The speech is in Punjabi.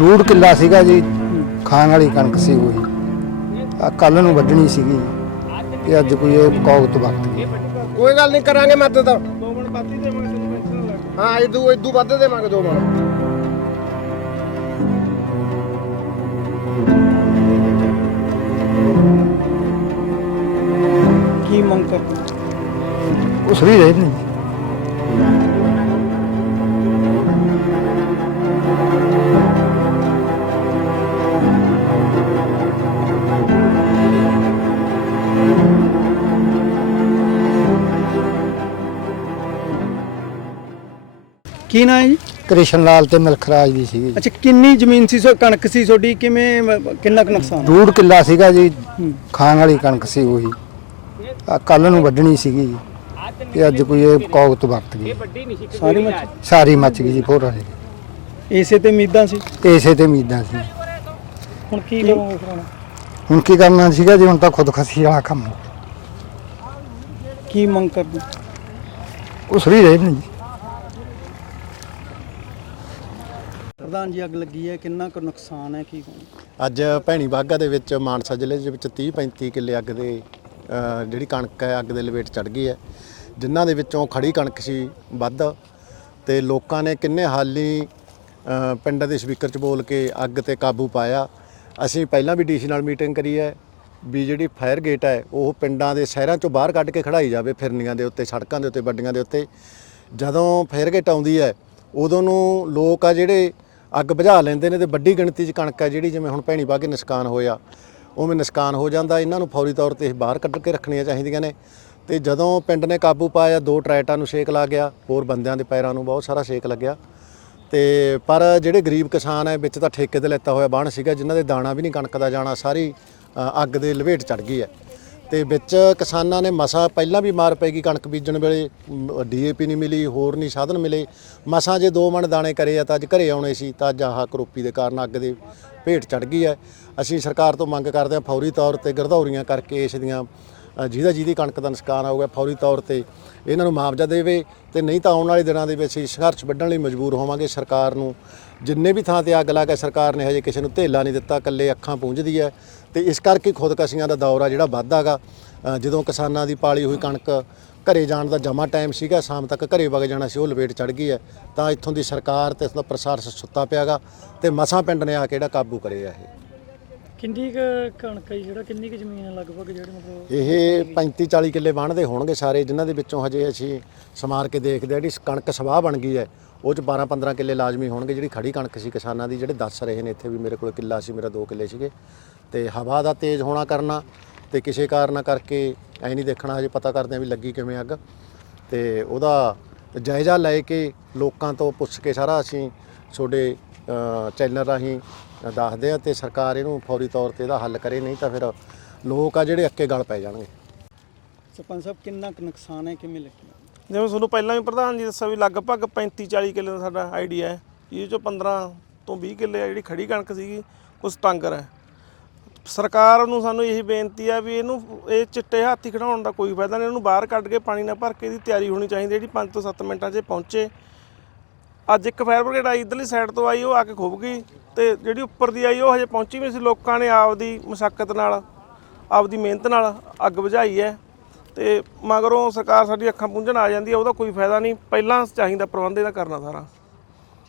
ਡੂੜ ਕਿੱਲਾ ਸੀਗਾ ਜੀ ਖਾਣ ਵਾਲੀ ਕਣਕ ਸੀ ਉਹ ਆ ਕੱਲ ਨੂੰ ਵੱਢਣੀ ਸੀਗੀ ਤੇ ਅੱਜ ਕੋਈ ਇਹ ਕੌਗਤ ਵਕਤ ਕੋਈ ਗੱਲ ਨਹੀਂ ਕਰਾਂਗੇ ਮਦਦ ਦੋ ਮਣ ਬਾਤੀ ਦੇਵਾਂਗੇ ਹਾਂ ਇਦੂ ਇਦੂ ਵੱਧ ਦੇਵਾਂਗੇ ਦੋ ਮਣ। ਕੀ ਮੰਗ ਕਰਦੇ ਉਸ ਵੀ ਰਹੇ ਨੇ ਕੀ ਨਾਂ ਹੈ ਜੀ? ਕ੍ਰਿਸ਼ਨ ਲਾਲ ਤੇ ਮਿਲਖਰਾਜ ਦੀ ਸੀਗੀ ਅੱਛਾ ਕਿੰਨੀ ਜ਼ਮੀਨ ਸੀ ਸੋ ਕਣਕ ਸੀ ਤੁਹਾਡੀ? ਕਿਵੇਂ ਮ- ਕਿੰਨਾ ਕੁ ਨੁਕਸਾਨ? ਡੂੜ ਕਿੱਲਾ ਸੀਗਾ ਜੀ। ਖਾਣ ਵਾਲੀ ਕਣਕ ਸੀ ਉਹੀ। ਆ ਕੱਲ ਨੂੰ ਵੱਢਣੀ ਸੀਗੀ ਤੇ ਅੱਜ ਕੋਈ ਇਹ ਕੌਗਤ ਵਕਤ ਗਈ। ਸਾਰੀ ਮੱਚ ਸਾਰੀ ਮੱਚ ਗਈ ਜੀ ਫੋਰਾਂ ਦੀ ਇਸੇ ਤੇ ਉਮੀਦਾਂ ਸੀ? ਇਸੇ ਤੇ ਉਮੀਦਾਂ ਸੀ। ਹੁਣ ਕੀ ਕਰੋਗੇ ਫਿਰ ਹੁਣ? ਹੁਣ ਕੀ ਕਰਨਾ ਸੀਗਾ ਜੀ ਹੁਣ ਤਾਂ ਖੁਦਕਸ਼ੀ ਵਾਲਾ ਕੰਮ ਕੀ ਮੰਗ ਕਰਦੇ? ਉਸ ਵੀ ਰਹੇ ਨੇ ਜੀ। ਪ੍ਰਧਾਨ ਜੀ ਅੱਗ ਲੱਗੀ ਹੈ ਕਿੰਨਾ ਕੁ ਨੁਕਸਾਨ ਹੈ ਕੀ ਅੱਜ ਭੈਣੀ ਬਾਗਾ ਦੇ ਵਿੱਚ ਮਾਨਸਾ ਜ਼ਿਲ੍ਹੇ ਦੇ ਵਿੱਚ 30 35 ਕਿੱਲੇ ਅੱਗ ਦੇ ਜਿਹੜੀ ਕਣਕ ਹੈ ਅੱਗ ਦੇ ਲਪੇਟ ਚੜ ਗਈ ਹੈ। ਜਿਨ੍ਹਾਂ ਦੇ ਵਿੱਚੋਂ ਖੜੀ ਕਣਕ ਸੀ ਵੱਧ। ਤੇ ਲੋਕਾਂ ਨੇ ਕਿੰਨੇ ਹਾਲੀ ਅ, ਪਿੰਡ ਦੇ ਸਪੀਕਰ 'ਚ ਬੋਲ ਕੇ ਅੱਗ ਤੇ ਕਾਬੂ ਪਾਇਆ। ਅਸੀਂ ਪਹਿਲਾਂ ਵੀ ਡੀਸੀ ਨਾਲ ਮੀਟਿੰਗ ਕਰੀ ਹੈ ਵੀ ਜਿਹੜੀ ਫਾਇਰ ਗੇਟ ਹੈ ਉਹ ਪਿੰਡਾਂ ਦੇ ਸ਼ਹਿਰਾਂ 'ਚੋਂ ਬਾਹਰ ਕੱਢ ਕੇ ਖੜਾਈ ਜਾਵੇ ਫਿਰਨੀਆਂ ਦੇ ਉੱਤੇ ਸੜਕਾਂ ਦੇ ਉੱਤੇ ਵੱਡੀਆਂ ਦੇ ਉੱਤੇ। ਜਦੋਂ ਫਾਇਰ ਗੇਟ ਆਉਂਦੀ ਹੈ ਉਦੋਂ ਨੂੰ ਲੋਕ ਆ ਜਿਹੜੇ ਅੱਗ ਬੁਝਾ ਲੈਂਦੇ ਨੇ ਤੇ ਵੱਡੀ ਗਿਣਤੀ 'ਚ ਕਣਕ ਹੈ ਜਿਹੜੀ ਜਿਵੇਂ ਹੁਣ ਭੈਣੀ ਪਾ ਕੇ ਨੁਕਸਾਨ ਹੋਇਆ, ਉਵੇਂ ਨੁਕਸਾਨ ਹੋ ਜਾਂਦਾ। ਇਹਨਾਂ ਨੂੰ ਫੌਰੀ ਤੌਰ ਤੇ ਬਾਹਰ ਕੱਢ ਕੇ ਰੱਖਣੀਆਂ ਚਾਹੀਦੀਆਂ ਨੇ। ਤੇ ਜਦੋਂ ਪਿੰਡ ਨੇ ਕਾਬੂ ਪਾਇਆ, ਦੋ ਟਰੈਟਾਂ ਨੂੰ ਛੇਕ ਲਾ ਗਿਆ, ਹੋਰ ਬੰਦਿਆਂ ਦੇ ਪੈਰਾਂ ਨੂੰ ਬਹੁਤ ਸਾਰਾ ਛੇਕ ਲੱਗਿਆ। ਤੇ ਪਰ ਜਿਹੜੇ ਗਰੀਬ ਕਿਸਾਨ ਹੈ, ਵਿੱਚ ਤਾਂ ਠੇਕੇ ਤੇ ਲੈਤਾ ਹੋਇਆ ਬਾਣ ਸੀਗਾ, ਜਿਨ੍ਹਾਂ ਦੇ ਦਾਣਾ ਵੀ ਨਹੀਂ ਕਣਕ ਦਾ ਜਾਣਾ, ਸਾਰੀ ਅੱਗ ਦੇ ਲਵੇਟ ਚੜ ਗਈ ਹੈ। ਤੇ ਵਿੱਚ ਕਿਸਾਨਾਂ ਨੇ ਮਸਾ ਪਹਿਲਾਂ ਵੀ ਮਾਰ ਪੈ ਗਈ ਕਣਕ ਬੀਜਣ ਵੇਲੇ ਡੀਏਪੀ ਨਹੀਂ ਮਿਲੀ, ਹੋਰ ਨਹੀਂ ਸਾਧਨ ਮਿਲੇ। ਮਸਾਂ ਜੇ ਦੋ ਮਣ ਦਾਣੇ ਕਰੇ ਆ ਤਾਂ ਅੱਜ ਘਰੇ ਆਉਣੇ ਸੀ, ਤਾਂ ਅੱਜ ਆਹ ਕਰੋਪੀ ਦੇ ਕਾਰਨ ਅੱਗ ਦੇ ਭੇਟ ਚੜ ਗਈ ਹੈ। ਅਸੀਂ ਸਰਕਾਰ ਤੋਂ ਮੰਗ ਕਰਦੇ ਹਾਂ ਫੌਰੀ ਤੌਰ ਤੇ ਗਰਦੌਰੀਆਂ ਕਰਕੇ ਇਸ ਦੀਆਂ ਜਿਹਦਾ ਜਿਹਦੀ ਕਣਕ ਦਾ ਨੁਕਸਾਨ ਆਊਗਾ ਫੌਰੀ ਤੌਰ ਤੇ ਇਹਨਾਂ ਨੂੰ ਮੁਆਵਜ਼ਾ ਦੇਵੇ ਤੇ ਨਹੀਂ ਤਾਂ ਆਉਣ ਵਾਲੇ ਦਿਨਾਂ ਦੇ ਵਿੱਚ ਅਸੀਂ ਸੰਘਰਸ਼ ਵੱਢਣ ਲਈ ਮਜਬੂਰ ਹੋਵਾਂਗੇ ਸਰਕਾਰ ਨੂੰ। ਜਿੰਨੇ ਵੀ ਥਾਂ ਤੇ ਅੱਗ ਲਾ ਕੇ ਸਰਕਾਰ ਨੇ ਹਜੇ ਕਿਸੇ ਨੂੰ ਧੇਲਾ ਨਹੀਂ ਦਿੱਤਾ, ਇਕੱਲੇ ਅੱਖਾਂ ਪੂੰਝਦੀ ਹੈ। ਤੇ ਇਸ ਕਰਕੇ ਖੁਦਕਸ਼ੀਆਂ ਦਾ ਦੌਰ ਆ ਜਿਹੜਾ ਵੱਧਦਾਗਾ ਜਦੋਂ ਕਿਸਾਨਾਂ ਦੀ ਪਾਲੀ ਹੋਈ ਕਣਕ ਘਰੇ ਜਾਣ ਦਾ ਜਮਾ ਟਾਈਮ ਸੀਗਾ, ਸ਼ਾਮ ਤੱਕ ਘਰੇ ਵਗ ਜਾਣਾ ਸੀ, ਉਹ ਲਪੇਟ ਚੜ ਗਈ ਹੈ। ਤਾਂ ਇੱਥੋਂ ਦੀ ਸਰਕਾਰ ਤੇ ਇਸ ਦਾ ਪ੍ਰਸ਼ਾਸਨ ਸੁੱਤਾ ਪਿਆਗਾ ਤੇ ਮਸਾਂ ਪਿੰਡ ਨੇ ਆ ਕੇ ਜਿਹੜਾ ਕਾਬੂ ਕਰਿਆ ਇਹ। ਕਿੰਨੀ ਕੁ ਕਣਕ ਹੈ ਜੀ, ਜਿਹੜਾ ਕਿੰਨੀ ਕੁ ਜ਼ਮੀਨ ਹੈ ਲਗਭਗ ਜਿਹੜੀ ਮਤਲਬ ਇਹ 35 40 ਕਿੱਲੇ ਵਾਹੁਣਦੇ ਹੋਣਗੇ ਸਾਰੇ ਜਿਨ੍ਹਾਂ ਦੇ ਵਿੱਚੋਂ ਹਜੇ ਅਸੀਂ ਸਮਾਰ ਕੇ ਦੇਖਦੇ ਆ ਜਿਹੜੀ ਕਣਕ ਸਵਾਹ ਬਣ ਗਈ ਹੈ ਉਹ ਚ 12 15 ਕਿੱਲੇ ਲਾਜ਼ਮੀ ਹੋਣਗੇ ਜਿਹੜੀ ਖੜੀ ਕਣਕ ਸੀ ਕਿਸਾਨਾਂ ਦੀ ਜਿਹੜੇ ਦੱਸ ਰਹੇ ਨੇ ਇੱਥੇ ਵੀ ਮੇਰੇ ਕੋਲ ਕਿੱਲਾ ਸੀ ਮੇਰਾ 2 ਕਿੱਲੇ ਸੀਗੇ। ਤੇ ਹਵਾ ਦਾ ਤੇਜ਼ ਹੋਣਾ ਕਰਨਾ ਤੇ ਕਿਸੇ ਕਾਰਨ ਕਰਕੇ ਐ ਨਹੀਂ ਦੇਖਣਾ ਹਜੇ ਪਤਾ ਕਰਦੇ ਆ ਵੀ ਲੱਗੀ ਕਿਵੇਂ ਅੱਗ। ਤੇ ਉਹਦਾ ਜਾਇਜ਼ਾ ਲੈ ਕੇ ਲੋਕਾਂ ਤੋਂ ਪੁੱਛ ਕੇ ਸਾਰਾ ਅਸੀਂ ਤੁਹਾਡੇ ਚੈਨਲ ਰਾਹੀਂ ਦੱਸਦੇ ਆ ਤੇ ਸਰਕਾਰ ਇਹਨੂੰ ਫੌਰੀ ਤੌਰ ਤੇ ਇਹਦਾ ਹੱਲ ਕਰੇ ਨਹੀਂ ਤਾਂ ਫਿਰ ਲੋਕ ਆ ਜਿਹੜੇ ਅੱਕੇ ਗਲ ਪੈ ਜਾਣਗੇ। ਸਰਪੰਚ ਸਾਹਿਬ ਕਿੰਨਾ ਕੁ ਨੁਕਸਾਨ ਹੈ ਕਿਵੇਂ ਲੱਗਿਆ ਜਿਵੇਂ ਤੁਹਾਨੂੰ ਪਹਿਲਾਂ ਵੀ ਪ੍ਰਧਾਨ ਜੀ ਦੱਸਿਆ ਵੀ ਲਗਭਗ 35 40 ਕਿੱਲੇ ਦਾ ਸਾਡਾ ਆਈਡੀਆ ਹੈ। ਇਹ ਚੋਂ 15 ਤੋਂ 20 ਕਿੱਲੇ ਆ ਜਿਹੜੀ ਖੜੀ ਕਣਕ ਸੀਗੀ ਕੁਝ ਟਾਂਗਰ ਹੈ। ਸਰਕਾਰ ਨੂੰ ਸਾਨੂੰ ਇਹੀ ਬੇਨਤੀ ਹੈ ਵੀ ਇਹਨੂੰ ਇਹ ਚਿੱਟੇ ਹਾਥੀ ਖੜਾਉਣ ਦਾ ਕੋਈ ਫਾਇਦਾ ਨਹੀਂ। ਇਹਨੂੰ ਬਾਹਰ ਕੱਢ ਕੇ ਪਾਣੀ ਨਾਲ ਭਰ ਕੇ ਇਹਦੀ ਤਿਆਰੀ ਹੋਣੀ ਚਾਹੀਦੀ ਹੈ, ਜਿਹੜੀ 5 ਤੋਂ 7 ਮਿੰਟਾਂ 'ਚ ਪਹੁੰਚੇ ਅੱਜ ਇੱਕ ਫਾਇਰ ਬ੍ਰਿਗੇਡ ਆਈ, ਇਧਰਲੀ ਸਾਈਡ ਤੋਂ ਆਈ, ਉਹ ਆ ਕੇ ਖੁੱਭ ਗਈ ਤੇ ਜਿਹੜੀ ਉੱਪਰ ਦੀ ਆਈ, ਉਹ ਹਜੇ ਪਹੁੰਚੀ ਵੀ ਸੀ ਲੋਕਾਂ ਨੇ ਆਪਦੀ ਮਸ਼ੱਕਤ ਨਾਲ, ਆਪਦੀ ਮਿਹਨਤ ਨਾਲ ਅੱਗ ਬੁਝਾਈ ਹੈ ਤੇ ਮਗਰੋਂ ਸਰਕਾਰ ਸਾਡੀ ਅੱਖਾਂ ਪੂੰਝਣ ਆ ਜਾਂਦੀ ਹੈ, ਉਹਦਾ ਕੋਈ ਫਾਇਦਾ ਨਹੀਂ, ਪਹਿਲਾਂ ਚਾਹੀਦਾ ਪ੍ਰਬੰਧ ਇਹਦਾ ਕਰਨਾ ਸਾਰਾ।